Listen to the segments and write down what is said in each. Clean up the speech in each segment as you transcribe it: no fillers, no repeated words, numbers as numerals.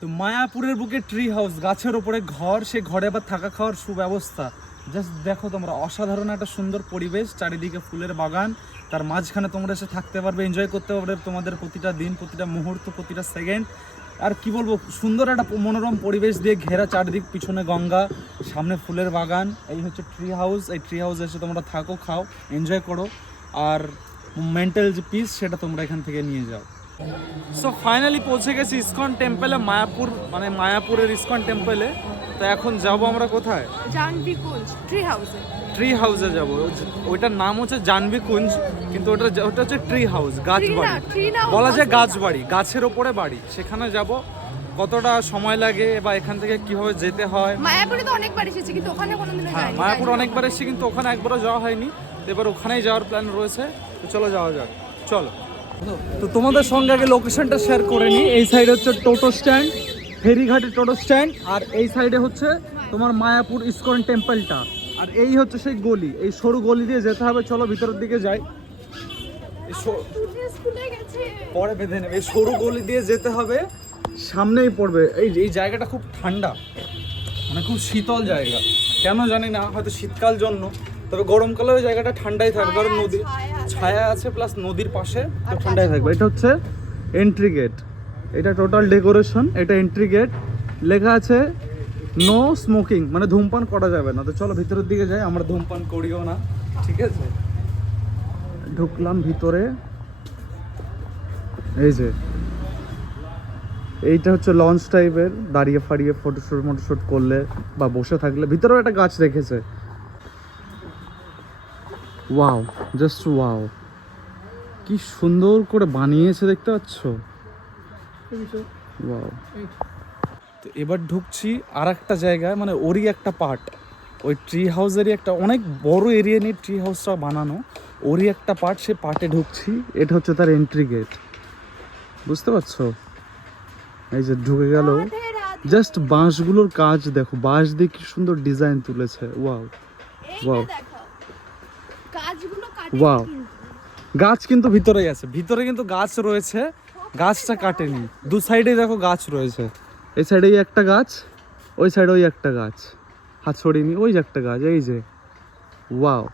তো মায়াপুরের বুকে ট্রি হাউস, গাছের ওপরে ঘর, সেই ঘরে আবার থাকা খাওয়ার সুব্যবস্থা। জাস্ট দেখো তোমরা, অসাধারণ একটা সুন্দর পরিবেশ, চারিদিকে ফুলের বাগান, তার মাঝখানে তোমরা এসে থাকতে পারবে, এনজয় করতে পারবে তোমাদের প্রতিটা দিন, প্রতিটা মুহূর্ত, প্রতিটা সেকেন্ড। আর কি বলবো, সুন্দর একটা মনোরম পরিবেশ দিয়ে ঘেরা চারিদিক, পিছনে গঙ্গা, সামনে ফুলের বাগান। এই হচ্ছে ট্রি হাউস। এই ট্রি হাউসে এসে তোমরা থাকো, খাও, এনজয় করো, আর মেন্টাল যে পিস সেটা তোমরা এখান থেকে নিয়ে যাও। সো ফাইনালি পৌঁছে গেছি ইসকন টেম্পলে, মায়াপুর, মানে মায়াপুরের ইসকন টেম্পলে। তো এখন যাব আমরা কোথায়? জাহ্নবী কুঞ্জ ট্রি হাউসে। ট্রি হাউসে যাব। ওইটার নাম হচ্ছে জাহ্নবী কুঞ্জ, কিন্তু ওটা হচ্ছে ট্রি হাউস, গাছ বাড়ি বলা যায়, গাছ বাড়ি, গাছের ওপরে বাড়ি। সেখানে যাব। কতটা সময় লাগে বা এখান থেকে কিভাবে যেতে হয়। মায়াপুরে তো অনেকবার এসেছি, কিন্তু ওখানে কোনোদিনও হ্যাঁ, যাইনি। মায়াপুর অনেকবার এসেছি, কিন্তু ওখানে একবারও যাওয়া হয়নি। তো এবার ওখানেই যাওয়ার প্ল্যান রয়েছে। তো চলো যাওয়া যাক, চলো। তো তোমাদের সঙ্গে আগে লোকেশনটা শেয়ার করে নিই। এই সাইড হচ্ছে টোটো স্ট্যান্ড, ফেরিঘাটের টোটো স্ট্যান্ড, আর এই সাইডে হচ্ছে তোমার মায়াপুর ইসকন টেম্পলটা। আর এই হচ্ছে সেই গলি, এই সরু গলি দিয়ে যেতে হবে। চলো ভিতরের দিকে যাই। পরে বেঁধে নেবে, এই সরু গলি দিয়ে যেতে হবে, সামনেই পড়বে। এই জায়গাটা খুব ঠান্ডা, মানে খুব শীতল জায়গা, কেন জানি না, হয়তো শীতকাল জন্য। তবে গরমকালে ওই জায়গাটা ঠান্ডাই থাকবে, কারণ নদী ছায়া আছে, প্লাস নদীর পাশে, তো ঠান্ডাই থাকবে। এটা হচ্ছে এন্ট্রি গেট, এটা টোটাল ডেকোরেশন। এটা এন্ট্রি গেট, লেখা আছে নো স্মোকিং, মানে ধূমপান করা যাবে না। তো চলো ভিতরের দিকে যাই, আমরা ধূমপান করিও না, ঠিক আছে। ঢুকলাম ভিতরে। এই যে এইটা হচ্ছে লঞ্চ টাইপের, দাঁড়িয়ে ফাড়িয়ে ফটোশ্যুট করলে বা বসে থাকলে। ভিতরেও একটা গাছ রেখেছে। ওয়াও, জাস্ট ওয়াও, কি সুন্দর করে বানিয়েছে, দেখতে পাচ্ছ? ওয়াও। তো এবার ঢুকছি আর একটা জায়গায়, মানে ওরই একটা পার্ট, ওই ট্রি হাউসেরই একটা অনেক বড় এরিয়া নিয়ে ট্রি হাউসটা বানানো, ওরই একটা পার্ট, সে পার্টে ঢুকছি। এটা হচ্ছে তার এন্ট্রি গেট, বুঝতে পারছো? এই যে ঢুকে গেল। জাস্ট বাঁশগুলোর কাজ দেখো, বাঁশ দিয়ে কি সুন্দর ডিজাইন তুলেছে। Wow wow wow. গাছ কিন্তু ভিতরেই আছে, ভিতরে কিন্তু গাছ রয়েছে, গাছটা কাটেনি। দু সাইডে দেখো গাছ রয়েছে, এই সাইডে একটা গাছ, ওই সাইডে ওই একটা গাছ, হাত ছড়িনি, ওই যে একটা গাছ, এই যে। ওয়াও,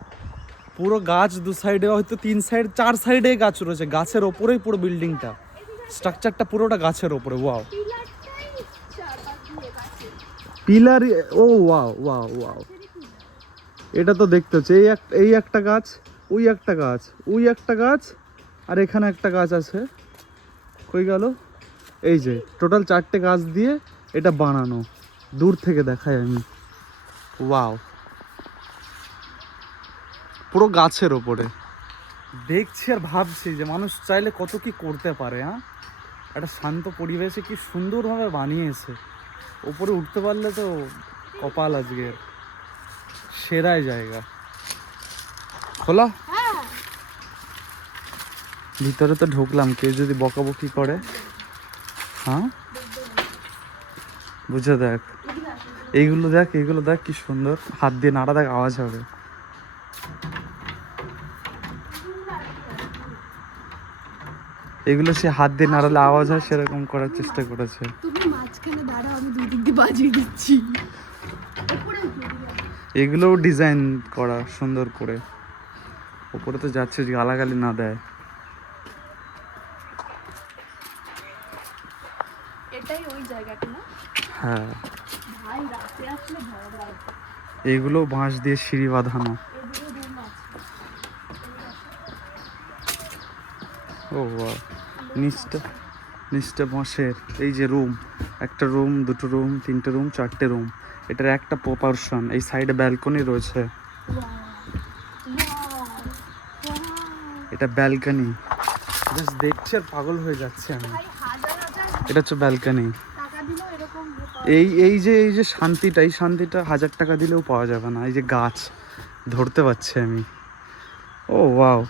পুরো গাছ দু সাইডে, হয়তো তিন সাইড, চার সাইডে গাছ রয়েছে, গাছের ওপরেই পুরো বিল্ডিংটা, স্ট্রাকচারটা পুরোটা গাছের ওপরে। Wow, pillar. ও ওয়াও ওয়াও ওয়াও, এটা তো দেখতে হচ্ছে। এই একটা গাছ, ওই একটা গাছ, ওই একটা গাছ, আর এখানে একটা গাছ আছে। কই গেল? এই যে টোটাল চারটে গাছ দিয়ে এটা বানানো, দূর থেকে দেখাই আমি। ওয়াও, পুরো গাছের ওপরে দেখছি আর ভাবছি যে মানুষ চাইলে কত কি করতে পারে। হ্যাঁ, একটা শান্ত পরিবেশে কি সুন্দরভাবে বানিয়েছে। ওপরে উঠতে পারলে তো কপাল আজকের, সেরাই জায়গা। খোলা, ভিতরে তো ঢুকলাম, কেউ যদি বকাবকি করে, হ্যাঁ বুঝে দেখ। এইগুলো দেখ, এইগুলো দেখ কি সুন্দর, হাত দিয়ে নাড়া দেখ, আওয়াজ হবে। এগুলো সে হাত দিয়ে নাড়ালে আওয়াজ হয়, সেরকম করার চেষ্টা করেছে। তুমি মাঝখানে দাঁড়াও, আমি দুই দিক দিয়ে বাজিয়ে দিচ্ছি। এগুলোও ডিজাইন করা সুন্দর করে, ওপরে তো যাচ্ছে, গালাগালি না দেয়। এটাই ওই জায়গাটা না? হ্যাঁ, ভাই রাতে আসলে ভয় লাগবে। এইগুলো বাঁশ দিয়ে সিঁড়ি বাঁধানো। ও বাহ, নিচটা বাঁশের। এই যে রুম, একটা রুম, দুটো রুম, তিনটে রুম, চারটে রুম, এটার একটা প্রপারশন। এই সাইডে ব্যালকনি রয়েছে, এটা ব্যালকনি। জাস্ট দেখছি আর পাগল হয়ে যাচ্ছে আমি। এটা হচ্ছে ব্যালকনি। এই যে শান্তিটা, এই শান্তিটা 1000 টাকা দিলেও পাওয়া যাবে না। এই যে গাছ ধরতে পারছি আমি। ও ওয়াও,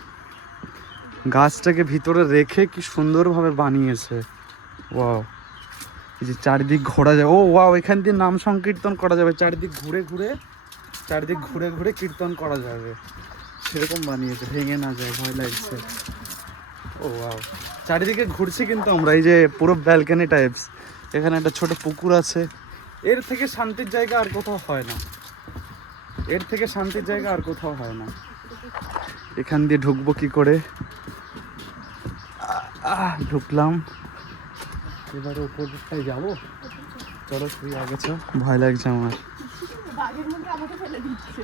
গাছটাকে ভিতরে রেখে কি সুন্দরভাবে বানিয়েছে। ওয়াও, এই যে চারিদিক ঘোরা যাবে। ও ওয়াও, এখান দিয়ে নাম সংকীর্তন করা যাবে, চারিদিক ঘুরে ঘুরে কীর্তন করা যাবে, সেরকম বানিয়েছে, ভেঙে না যায়, ভয় লাগছে। ও ওয়াও, চারিদিকে ঘুরছি কিন্তু আমরা, এই যে পুরো ব্যালকনি টাইপস, এখানে একটা ছোট পুকুর আছে। এর থেকে শান্তির জায়গা আর কোথাও হয় না, এর থেকে শান্তির জায়গা আর কোথাও হয় না। এখান দিয়ে ঢুকবো কি করে? ঢুকলাম, এবারে উপরটায় যাবো। চলো তুই আগে চ, ভয় লাগছে আমার। বাঘের মুখে আমাকে ফেলে দিচ্ছে।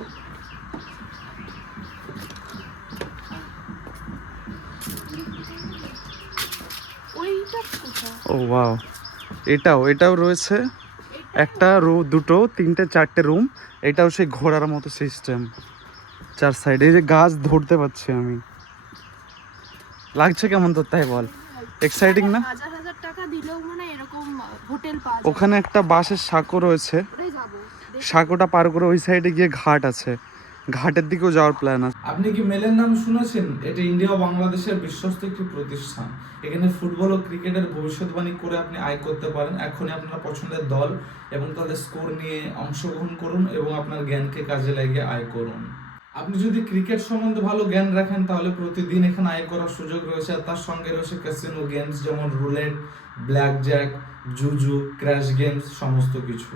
ওইটা কোথায়? ও ওয়াও, এটাও রয়েছে। একটা দুটো তিনটে চারটে রুম। এটাও সেই ঘোড়ার মতো সিস্টেম, চার সাইডে। এই যে গাছ ধরতে পারছি আমি। লাগছে কেমন তোর, তাই বল? এক্সাইটিং না? হাজার হাজার টাকা দিলেও মানে এরকম হোটেল পাওয়া যায়। ওখানে একটা বাঁশের সাঁকো রয়েছে, ওটাই যাবো। সাঁকোটা পার করে ওই সাইডে গিয়ে ঘাট আছে, ঘাটের দিকেও যাওয়ার প্ল্যান আছে। আপনি কি মেলের নাম শুনেছেন? এটা ইন্ডিয়া ও বাংলাদেশের বিশ্বস্ত একটি প্রতিষ্ঠান। এখানে ফুটবল ও ক্রিকেটের ভবিষ্যৎবাণী করে আপনি আয় করতে পারেন। এখনই আপনার পছন্দের দল এবং তাদের স্কোর নিয়ে অংশগ্রহণ করুন এবং আপনার জ্ঞানকে কাজে লাগিয়ে আয় করুন। আপনি যদি ক্রিকেট সম্বন্ধে ভালো জ্ঞান রাখেন তাহলে প্রতিদিন এখানে আয় করার সুযোগ রয়েছে। আর তার সঙ্গে রয়েছে ক্যাসিনো গেমস যেমন রুলেট, ব্ল্যাক জ্যাক, জুজু, ক্র্যাশ গেমস, সমস্ত কিছু।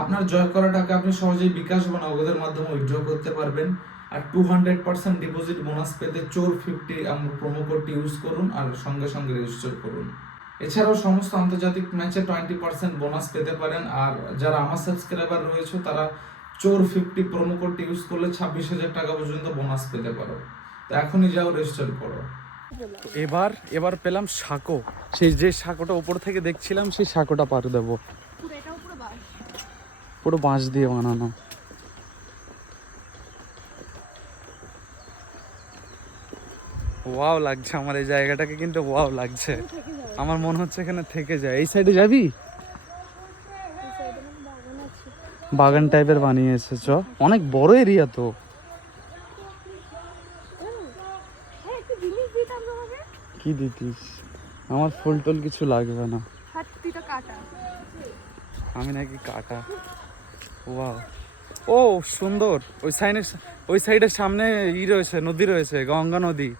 আপনার জয় করা টাকা আপনি সহজেই বিকাশ বা নগদের মাধ্যমে উইথড্র করতে পারবেন। আর 200% ডিপোজিট বোনাস পেতে চোর50 আমার প্রোমো কোডটি ইউজ করুন আর সঙ্গে সঙ্গে রেজিস্টার করুন। এছাড়াও সমস্ত আন্তর্জাতিক ম্যাচে 20% বোনাস পেতে পারেন। আর যারা আমার সাবস্ক্রাইবার রয়েছে তারা চোর50 প্রোমো কোডটি ইউজ করলে 26,000 টাকা পর্যন্ত বোনাস পেতে পারো। তো এখনই যাও, রেজিস্টার করো। এবার পেলাম সাঁকো। সেই যে সাঁকোটা উপর থেকে দেখছিলাম সেই সাঁকোটা পার দেবো। পুরো এটাও পুরো বাঘ। পুরো বাঁশ দিয়ে বানানো। ওয়াও লাগছে আমার এই জায়গাটাকে, কিন্তু ওয়াও লাগছে। আমার মনে হচ্ছে এখানে থেকে যায়। এই সাইডে যাবি? বাগান টাইপের বানিয়েছে। চ, অনেক বড় এরিয়া তো। কি দিতিস? আমার ফুল টুল কিছু লাগবে না, আমি নাকি কাটা। ওয়াও, ও সুন্দর। ওই সাইডের সামনে রয়েছে, নদী রয়েছে, গঙ্গা নদী।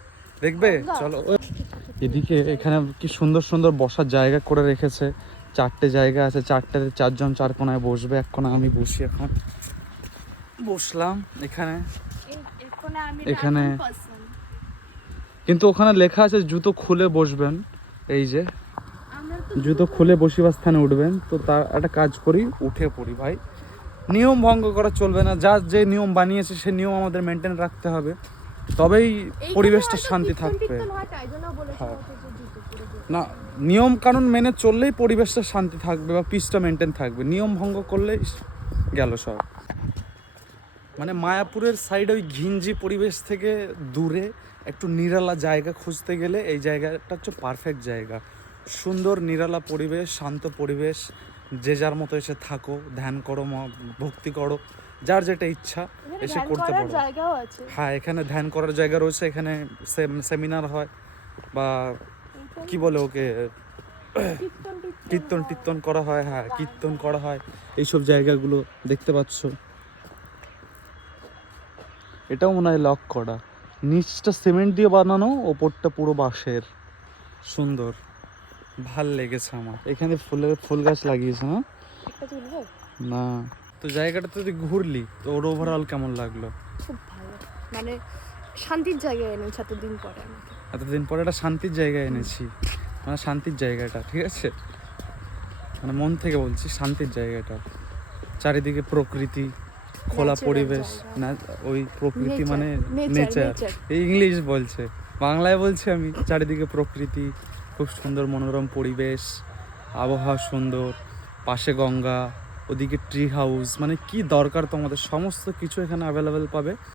দেখবে? চলো। এদিকে এখানে কি সুন্দর সুন্দর বসার জায়গা করে রেখেছে। 4টে জায়গা আছে, 4টেতে 4জন 4 কোনায় বসবে। এক কোনায় আমি বসি, এখন বসলাম এখানে। এখানে কিন্তু ওখানে লেখা আছে জুতো খুলে বসবেন। এই যে জুতো খুলে বসিবার স্থানে উঠবেন। তো তার একটা কাজ করি, উঠে পড়ি ভাই। নিয়ম ভঙ্গ করা চলবে না। যা যে নিয়ম বানিয়েছে সে নিয়ম আমাদের মেনটেন রাখতে হবে, তবেই পরিবেশটা শান্তি থাকবে। হ্যাঁ, না নিয়ম কানুন মেনে চললেই পরিবেশটা শান্তি থাকবে বা পিসটা মেনটেন থাকবে। নিয়ম ভঙ্গ করলেই গেল সব। মানে মায়াপুরের সাইড ওই ঘিঞ্জি পরিবেশ থেকে দূরে একটু নিরালা জায়গা খুঁজতে গেলে এই জায়গাটা হচ্ছে পারফেক্ট জায়গা। সুন্দর নিরালা পরিবেশ, শান্ত পরিবেশ। যে যার মতো এসে থাকো, ধ্যান করো, ভক্তি করো, যার যেটা ইচ্ছা এসে করতে পারো। হ্যাঁ, এখানে ধ্যান করার জায়গা রয়েছে। এখানে সেমিনার হয় বা কি বলে ওকে, কীর্তন করা হয়। হ্যাঁ, কীর্তন করা হয়। এইসব জায়গাগুলো দেখতে পাচ্ছ। এটাও মনে হয় লক করা। নিচটা সিমেন্ট দিয়ে বানানো, ওপরটা পুরো বাঁশের। সুন্দর, ভাল লেগেছে আমার। এখানে ফুল গাছ লাগিয়েছে না? না তো জায়গাটা তুই ঘুরলি তো ওর ওভারঅল কেমন লাগলো? খুব ভালো, মানে শান্তির জায়গায় এনেছে এতদিন পরে একটা শান্তির জায়গায় এনেছি। মানে শান্তির জায়গাটা, ঠিক আছে, মানে মন থেকে বলছি শান্তির জায়গাটা। চারিদিকে প্রকৃতি, খোলা পরিবেশ। না ওই প্রকৃতি মানে নেচার। ইংলিশ বলছে, বাংলায় বলছি আমি। চারিদিকে প্রকৃতি, খুব সুন্দর মনোরম পরিবেশ, আবহাওয়া সুন্দর, পাশে গঙ্গা, ওদিকে ট্রি হাউস। মানে কি দরকার তোমাদের, সমস্ত কিছু এখানে অ্যাভেলেবেল পাবে।